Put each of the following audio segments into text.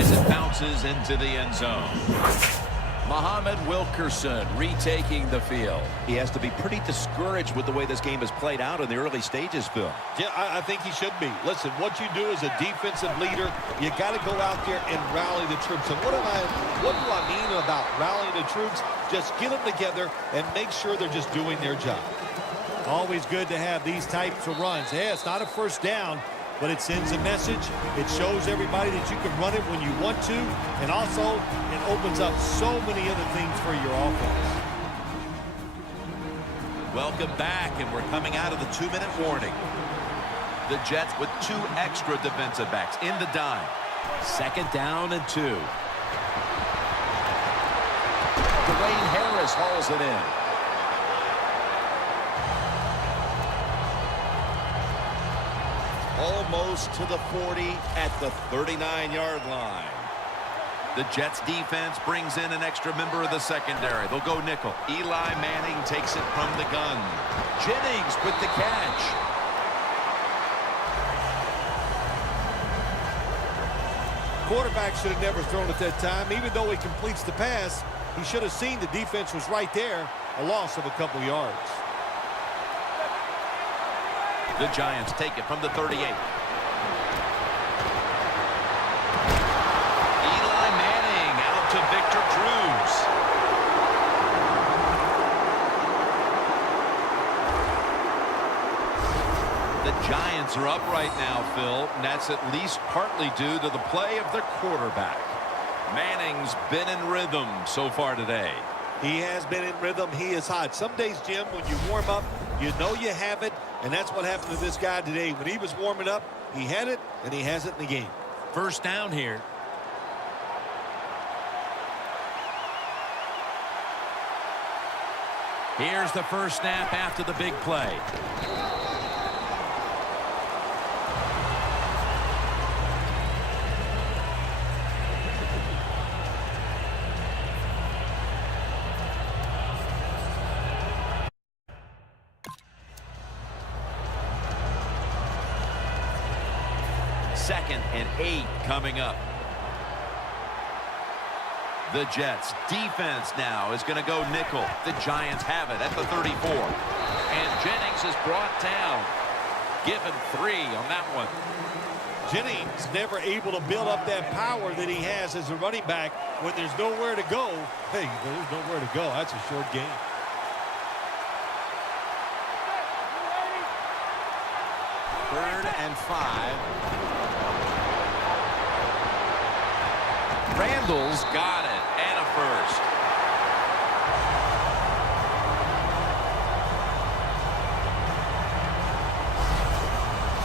as it bounces into the end zone. Muhammad Wilkerson retaking the field. He has to be pretty discouraged with the way this game has played out in the early stages, Phil. Yeah, I think he should be. Listen, what you do as a defensive leader, you got to go out there and rally the troops. And what do I mean about rallying the troops? Just get them together and make sure they're just doing their job. Always good to have these types of runs. Yeah, it's not a first down, but it sends a message. It shows everybody that you can run it when you want to, and also it opens up so many other things for your offense. Welcome back, and we're coming out of the 2-minute warning. The Jets with 2 extra defensive backs in the dime. 2nd down and 2. Dwayne Harris hauls it in. Almost to the 40 at the 39-yard line. The Jets defense brings in an extra member of the secondary. They'll go nickel. Eli Manning takes it from the gun. Jennings with the catch. Quarterback should have never thrown at that time. Even though he completes the pass, he should have seen the defense was right there. A loss of a couple yards. The Giants take it from the 38. Eli Manning out to Victor Cruz. The Giants are up right now, Phil, and that's at least partly due to the play of their quarterback. Manning's been in rhythm so far today. He has been in rhythm. He is hot. Some days, Jim, when you warm up, you know you have it, and that's what happened to this guy today. When he was warming up, he had it, and he has it in the game. First down here. Here's the first snap after the big play. Second and 8 coming up. The Jets defense now is going to go nickel. The Giants have it at the 34. And Jennings is brought down. Given 3 on that one. Jennings never able to build up that power that he has as a running back when there's nowhere to go. Hey, there's nowhere to go. That's a short game. Third and 5. Randall's got it, and a first.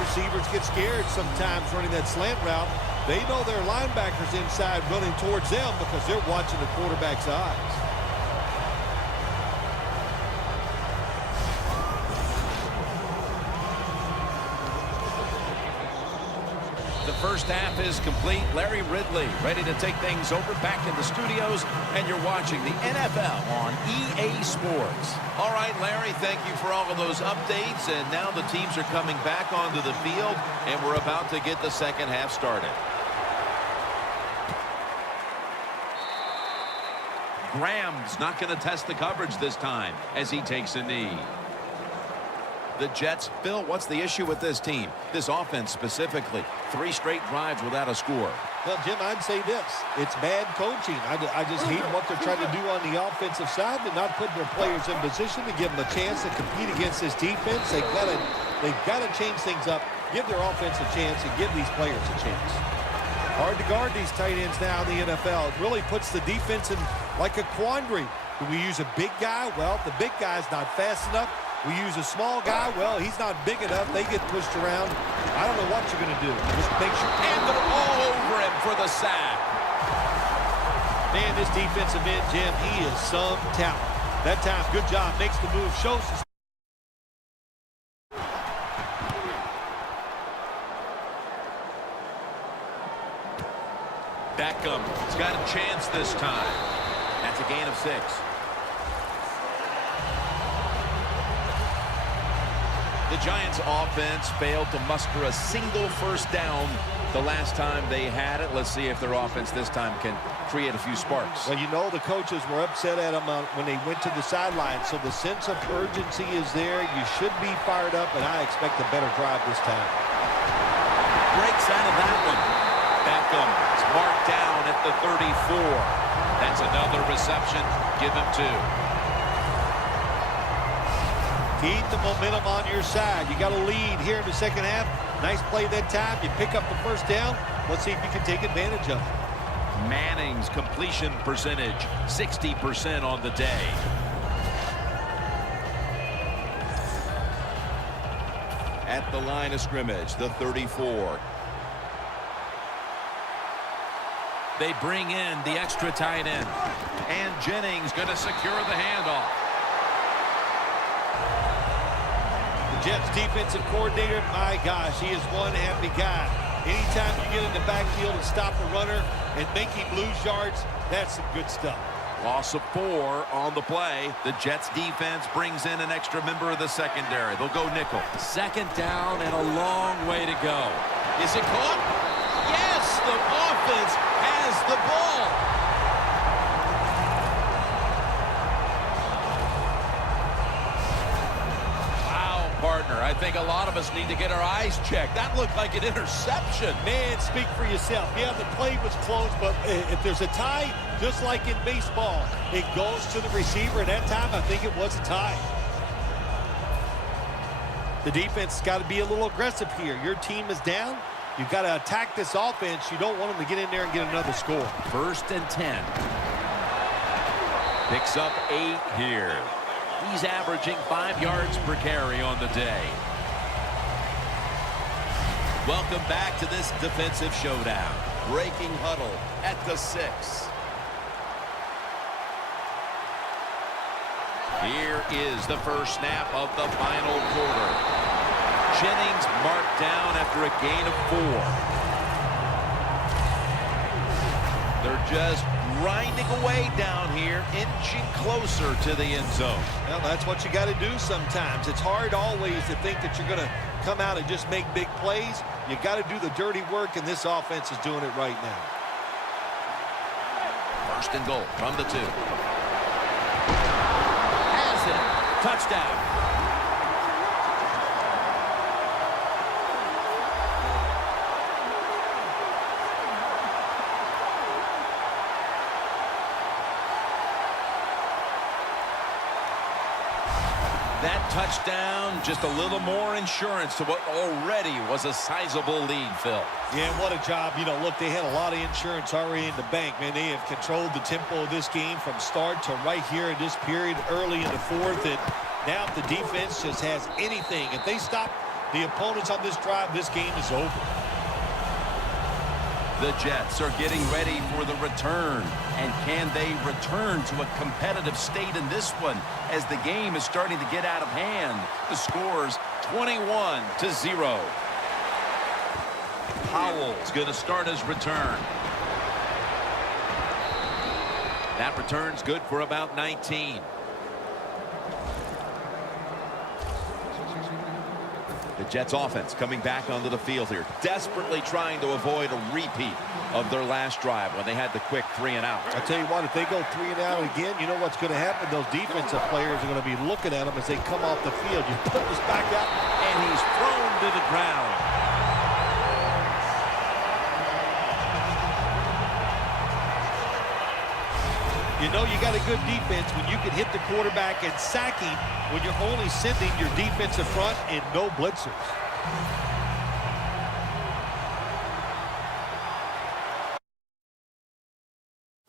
Receivers get scared sometimes running that slant route. They know their linebackers inside running towards them because they're watching the quarterback's eyes. The first half is complete. Larry Ridley ready to take things over back in the studios, and you're watching the NFL on EA Sports. All right, Larry, thank you for all of those updates, and now the teams are coming back onto the field, and we're about to get the second half started. Graham's not going to test the coverage this time as he takes a knee. The Jets, Bill, what's the issue with this team? This offense specifically. 3 straight drives without a score. Well, Jim, I'd say this. It's bad coaching. I just hate what they're trying to do on the offensive side. They're not putting their players in position to give them a chance to compete against this defense. They've got to change things up, give their offense a chance, and give these players a chance. Hard to guard these tight ends now in the NFL. It really puts the defense in like a quandary. Do we use a big guy? Well, the big guy's not fast enough. We use a small guy. Well, he's not big enough. They get pushed around. I don't know what you're going to do. Just make sure. And they're all over him for the sack. Man, this defensive end, Jim, he is some talent. That time, good job. Makes the move. Shows the Beckham has got a chance this time. That's a gain of 6. The Giants offense failed to muster a single first down the last time they had it. Let's see if their offense this time can create a few sparks. Well, you know the coaches were upset at them when they went to the sideline, so the sense of urgency is there. You should be fired up, and I expect a better drive this time. Breaks out of that one. Beckham is marked down at the 34. That's another reception. Give him 2. Keep the momentum on your side. You got a lead here in the second half. Nice play that time. You pick up the first down. Let's see if you can take advantage of it. Manning's completion percentage, 60% on the day. At the line of scrimmage, the 34. They bring in the extra tight end. And Jennings going to secure the handoff. The Jets defensive coordinator, my gosh, he is one happy guy. Anytime you get in the backfield and stop a runner and make him lose yards, that's some good stuff. Loss of 4 on the play. The Jets defense brings in an extra member of the secondary. They'll go nickel. Second down and a long way to go. Is it caught? Yes, the offense has the ball. Partner, I think a lot of us need to get our eyes checked. That looked like an interception. Man, speak for yourself. Yeah, the play was close, but if there's a tie, just like in baseball, it goes to the receiver. And that time, I think it was a tie. The defense has got to be a little aggressive here. Your team is down. You've got to attack this offense. You don't want them to get in there and get another score. 1st and 10. Picks up 8 here. He's averaging 5 yards per carry on the day. Welcome back to this defensive showdown. Breaking huddle at the 6. Here is the first snap of the final quarter. Jennings marked down after a gain of 4. They're just grinding away down here, inching closer to the end zone. Well, that's what you got to do sometimes. It's hard always to think that you're going to come out and just make big plays. You got to do the dirty work, and this offense is doing it right now. 1st and goal from the 2. Has it. Touchdown. That touchdown, just a little more insurance to what already was a sizable lead, Phil. Yeah, what a job. You know, look, they had a lot of insurance already in the bank. Man, they have controlled the tempo of this game from start to right here in this period early in the 4th. And now if the defense just has anything, if they stop the opponents on this drive, this game is over. The Jets are getting ready for the return. And can they return to a competitive state in this one as the game is starting to get out of hand? The score's 21-0. Powell's going to start his return. That return's good for about 19. The Jets offense coming back onto the field here, desperately trying to avoid a repeat of their last drive when they had the quick 3 and out. I tell you what, if they go 3 and out again, you know what's going to happen? Those defensive players are going to be looking at them as they come off the field. You put this back out. And he's thrown to the ground. You know you got a good defense when you can hit the quarterback and sack him when you're only sending your defensive front and no blitzers.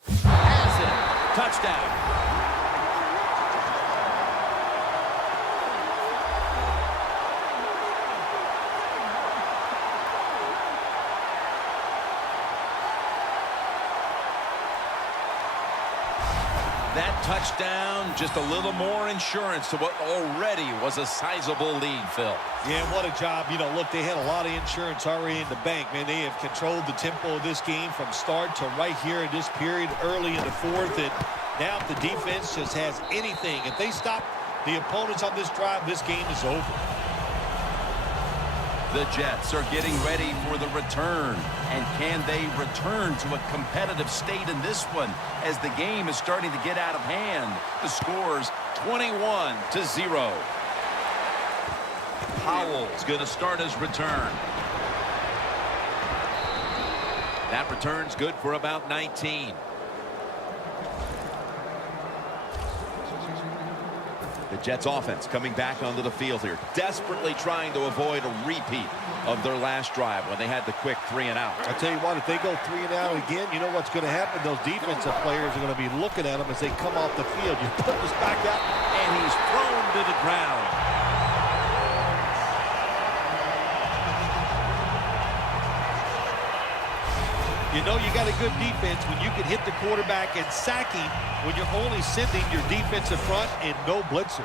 Has it. Touchdown. That touchdown, just a little more insurance to what already was a sizable lead, Phil. Yeah, what a job. You know, look, they had a lot of insurance already in the bank. Man, they have controlled the tempo of this game from start to right here in this period early in the 4th. And now if the defense just has anything, if they stop the opponents on this drive, this game is over. The Jets are getting ready for the return. And can they return to a competitive state in this one as the game is starting to get out of hand? The score's 21-0. Powell's going to start his return. That return's good for about 19. The Jets offense coming back onto the field here, desperately trying to avoid a repeat of their last drive when they had the quick 3-and-out. I tell you what, if they go 3-and-out again, you know what's going to happen? Those defensive players are going to be looking at them as they come off the field. You put this back out, and he's thrown to the ground. You know you got a good defense when you can hit the quarterback and sack him when you're only sending your defensive front and no blitzers.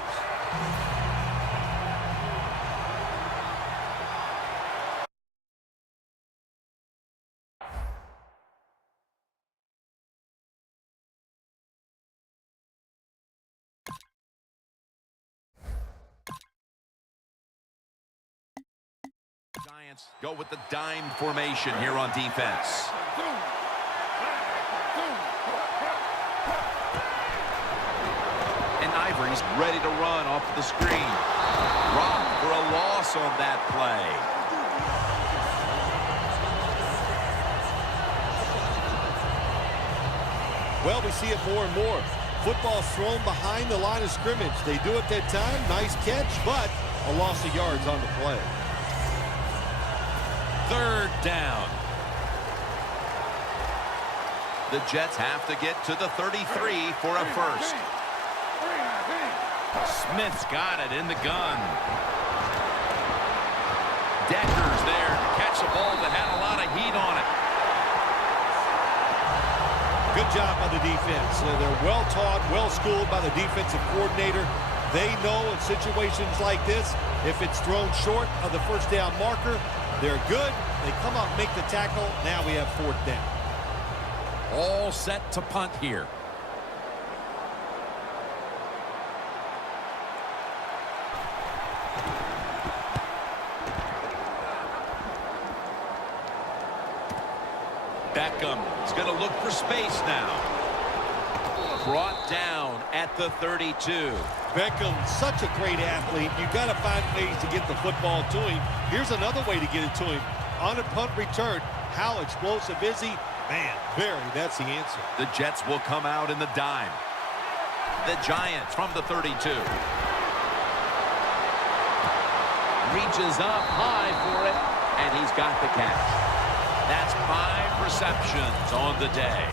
Giants go with the dime formation here on defense. And Ivory's ready to run off the screen. Rock for a loss on that play. Well, we see it more and more. Football's thrown behind the line of scrimmage. They do it that time. Nice catch, but a loss of yards on the play. Third down. The Jets have to get to the 33 for a first. Smith's got it in the gun. Decker's there to catch a ball that had a lot of heat on it. Good job by the defense. They're well-taught, well-schooled by the defensive coordinator. They know in situations like this, if it's thrown short of the first down marker, they're good. They come up, make the tackle. Now we have fourth down. All set to punt here. Beckham is going to look for space now. Brought down at the 32. Beckham, such a great athlete. You've got to find ways to get the football to him. Here's another way to get it to him. On a punt return, how explosive is he? Man, that's the answer. The Jets will come out in the dime. The Giants from the 32. Reaches up high for it, and he's got the catch. That's 5 receptions on the day.